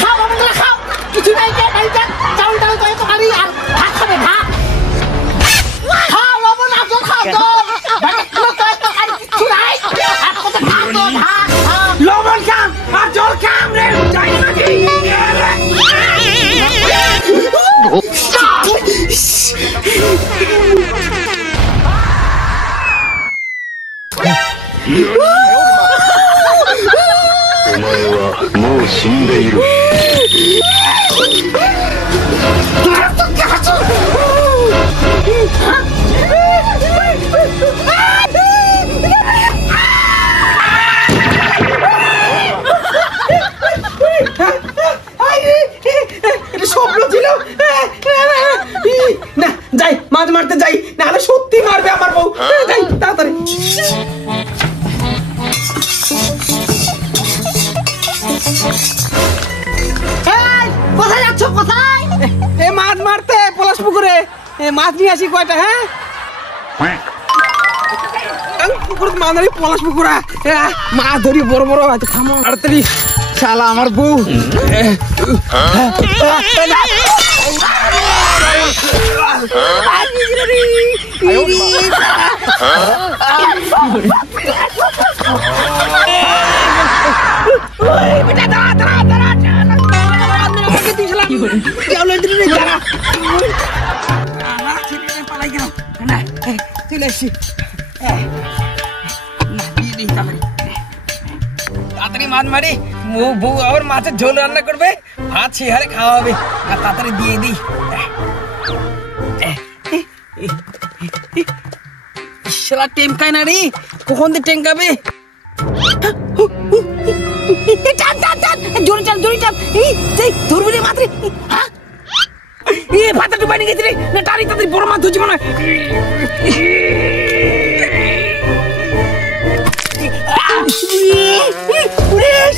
খাও বাবা খাও, কিছু নাই কে নাই কে, চাউল ডাল তো এত খালি আর ভাত খাবে ভাত। খাও বাবা না তো খাও তো, ভাত তো এত খালি কিছু নাই, আর কত ভাত তো ভাত। লবণ খাম আর জল খাম রে, যাই নাকি? স্বপ্ন ছিল না, যাই মাছ মারতে যাই, নাহলে সত্যি মারবে আমার বউ। যাই তাড়াতাড়ি। কোথায় যাচ্ছ? কোথায়? মাছ মারতে পলাশ পুকুরে। মাছ নিয়ে আসি কয়টা। হ্যাঁ পুকুর মাঝারি পলাশ পুকুরা মাছ ধরি বড় বড় আছে। থামো তাড়াতাড়ি, শালা আমার বউ। চলে আসছি, তাড়াতাড়ি মাছ মারি। বউ আবার মাছের ঝোল রান্না করবে, ভাত শেহারে খাওয়া হবে, আর তাড়াতাড়ি দিয়ে দিই। শালা টেমকায় না রে, কখন দিয়ে টেমকাবে? টান টান টান, জোরে টান জোরে টান। ধরবি রে মাত্রে। ভাতটা ডুবাই নিয়ে গেছি রে, না টানি তাড়াতাড়ি বড় মাছ ধরছি মনে হয়।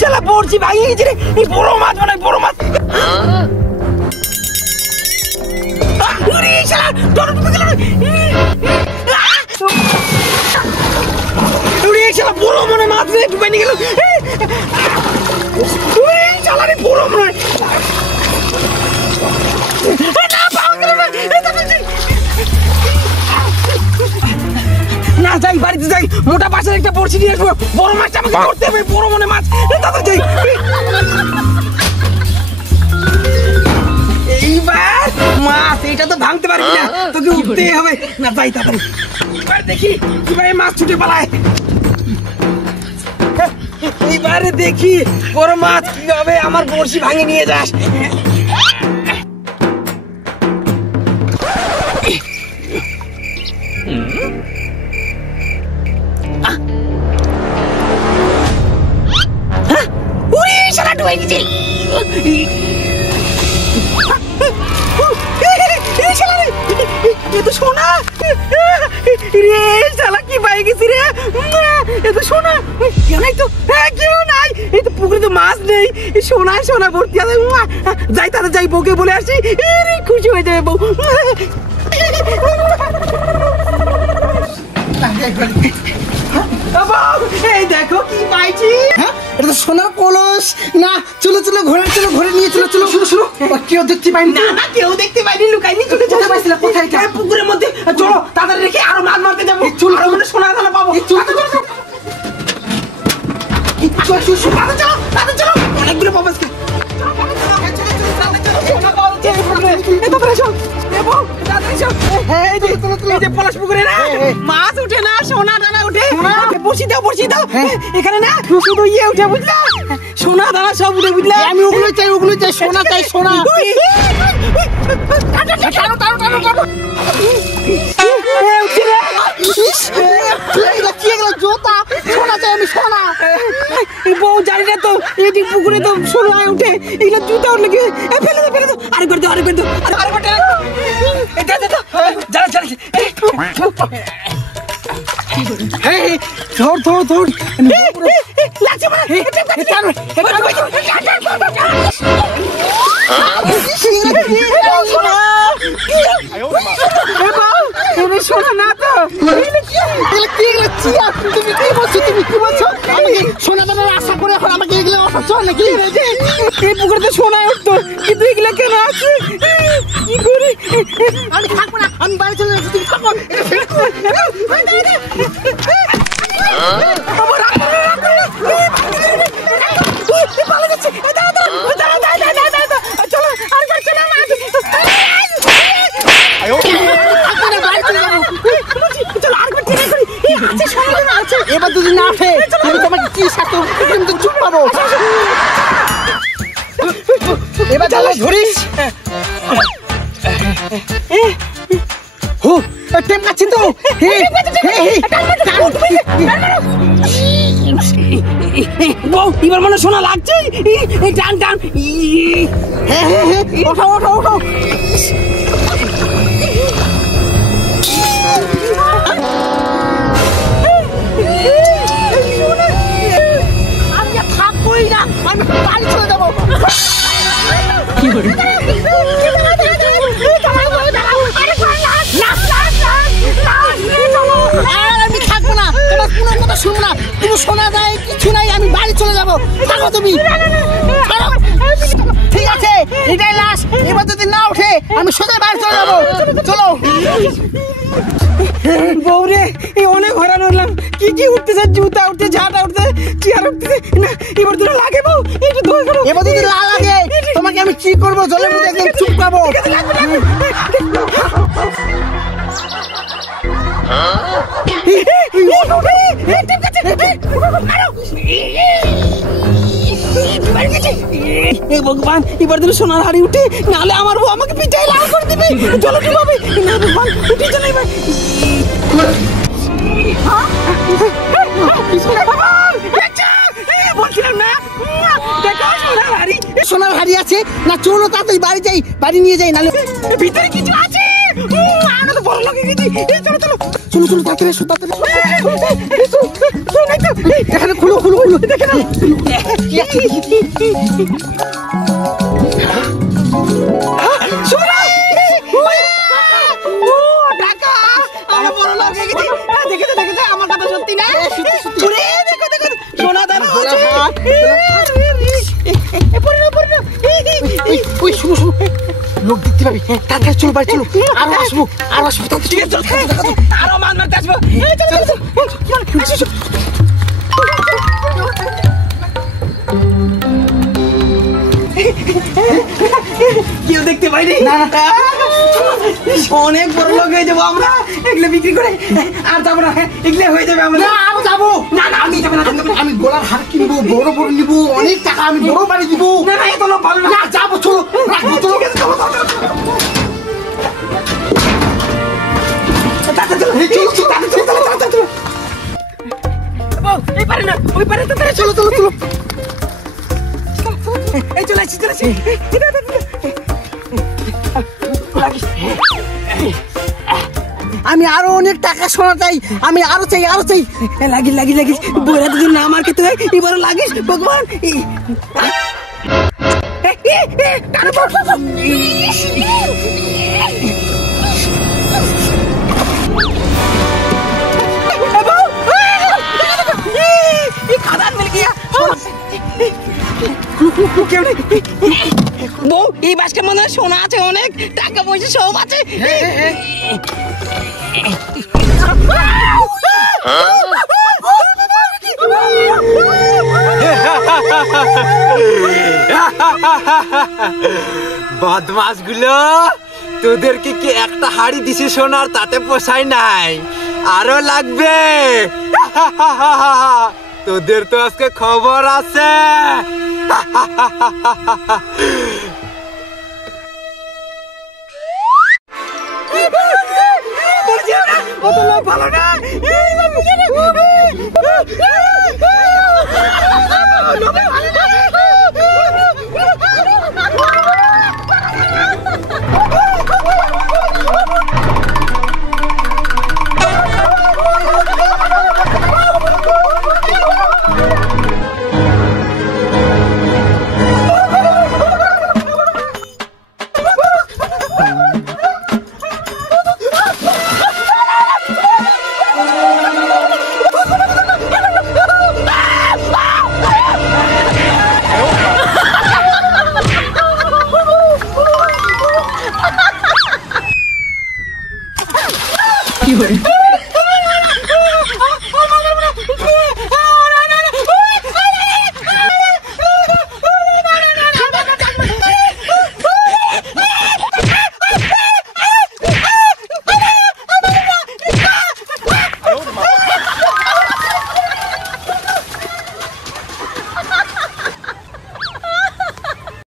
শালা পড়ছি ভাঙিয়ে গেছি রে, বড় মাছ মনে হয়, বড় মাছ। বড় মনে মাছ ডুবাই নিয়ে গেল, চালারে বড় মনে। না যাই, বাড়িতে যাই, মোটা পাশের একটা বড়শি নিয়ে আসবো, বড় মাছ আমাকে ধরতে হবে, বড় মনে মাছ। তাড়াতাড়ি যাই। এইবার মাছ এইটা তো ভাঙতে পারবি না, তোকে উঠতে হবে। না যাই তাড়াতাড়ি, এবার দেখি কিভাবে মাছ ছুটে পালায়। এইবারে দেখি বড় মাছ কিভাবে আমার বড়শি ভাঙে নিয়ে যাস। সোনা রে, শালা কি পাই গেছি রে, এত সোনা। কেউ নাই তো, কেউ নাই, এই তো পুকুরে তো মাছ নেই, সোনায় সোনা ভর্তি আছে। যাই তাহলে যাই, বউকে বলে আসি, খুশি হয়ে যাবে বউ। এই দেখো কি পাইছি। এটা তো সোনার কলস। না চলো চলো, ঘরে চলো, ঘরে নিয়ে চলো। চলো শুনো শুনো, কেউ দেখতে পাইনি। না না কেউ দেখতে পাইনি, লুকাইনি। চলে যেতে পারছিলাম কোথায়? পুকুরের মধ্যে। চলো তাড়াতাড়ি রেখে আরো মাছ মারতে যাবো, চলো আরো মানে সোনা দানা পাবো। চলো অনেকগুলো পাবো আজকে। পলাশ পুকুরে না মাছ উঠে না, সোনা দানা উঠে। বসি দাও এখানে না, শুধু ইয়ে উঠে বুঝলা, সোনা দানা সব উঠে বুঝলা। আমি ওগুলো চাই, সোনা চাই, সোনা। জোতা সোনা চাই আমি, সোনা। বউ জানি না তো, এই পুকুরে তো সোনা উঠে, এগুলো জুতা উঠলে কি ফেলে দো। আরেকবার দো। ধর সোনা না তো, তুমি কি বলছো? তুমি কি বলছো? আমাকে সোনা দানার আশা করে এখন আমাকে এগুলো অসাচ্ছ নাকি? এই পুকুরে সোনায় উঠতো, কিন্তু এগুলো কেন আছে? কি করি? আমি থাকবো না, আমি বাড়ি চলে যাচ্ছি। তুমি থাকো। এবার যদি না ওঠে আমি তোমাকে কি সাথে চুপ পাবো। এবার চলো ধরিস। টেম কাচ্ছি তো। এবার মনে শোনা লাগছে। টান টান। হ্যাঁ হ্যাঁ হ্যাঁ, ওঠো ওঠো ওঠো। আমি থাকবোই না, আমি বাড়ি চলে যাবো। কি করে? আমি থাকবো না, তোমার কোনো কথা শুনবো না। তুমি শোনা যায় কিছু নাই, আমি বাড়ি চলে যাবো। থাকো তুমি। ঠিক আছে, এটাই লাশ। এবার যদি না ওঠে আমি সোজা বাড়ি চলে যাবো। চলো। বউরে অনেক হয়রান হলাম। কি কি উঠতেছে, জুতা উঠতে, ঝাঁটা উঠতে, চেয়ার উঠতেছে না। এবার তোরা লাগে বউ, একটু দোয়া করো। এবার যদি না লাগে তোমাকে আমি কি করবো? জলের মধ্যে একদম চুপ পাবো। ভগবান, এবার তুমি সোনার হাড়ি উঠে, নাহলে আমার বউ আমাকে পিটাই লাল করে দিবে। চলো ডুবাবে না। ভগবান উঠে চলে এবার। বলছিলাম না, দেখো সোনার হাড়ি। সোনার হাড়ি আছে না? চলো তাড়াতাড়ি বাড়ি যাই, বাড়ি নিয়ে যাই, নাহলে ভিতরে কিছু আছে। আমরা তো বড় লোকে গেছি। চলো চলো চলো চলো তাড়াতাড়ি এসো, তাড়াতাড়ি এখানে খুলো খুলো খুলো। দেখে না আমার কথা সত্যি না? দেখো দেখো সোনা দানা লোক দেখতে পাবি। তাড়াতাড়ি চলো বাড়ি চলো। আরো আসবো আরো আসবো। আরো মান মারতে আসবো। কেউ দেখতে পাইনি। অনেক বড় লোক হয়ে যাবো আমরা এগুলো বিক্রি করে। আর যাবো না, এগুলো হয়ে যাবে আমরা। আমি যাবো না, না আমি যাবো না। আমি গোলার হার কিনবো, বড় বড় নিবো, অনেক টাকা, আমি বড় বাড়ি দিব। না না, এত লোক ভালো না। যাবো চলো। চলো এই পারে না, ওই পারে তো পারে। চলো চলো চলো। এই চলে আসছি চলে আসছি। আমি আরো অনেক টাকা সোনা চাই, আমি আরো চাই আরো চাই। লাগিস লাগিস লাগিস, বইরা যদি না আমার খেতে হয় এবার লাগিস। ভগবান খাদান মিল গিয়া। বউ, এই বাসকে মনে হয় সোনা আছে, অনেক টাকা পয়সা সব আছে। বদমাস গুলো, তোদেরকে কি একটা হাড়ি দিছি সোনার, তাতে পোষায় নাই, আরো লাগবে। তোদের তো আজকে খবর আছে। ভালো না। করে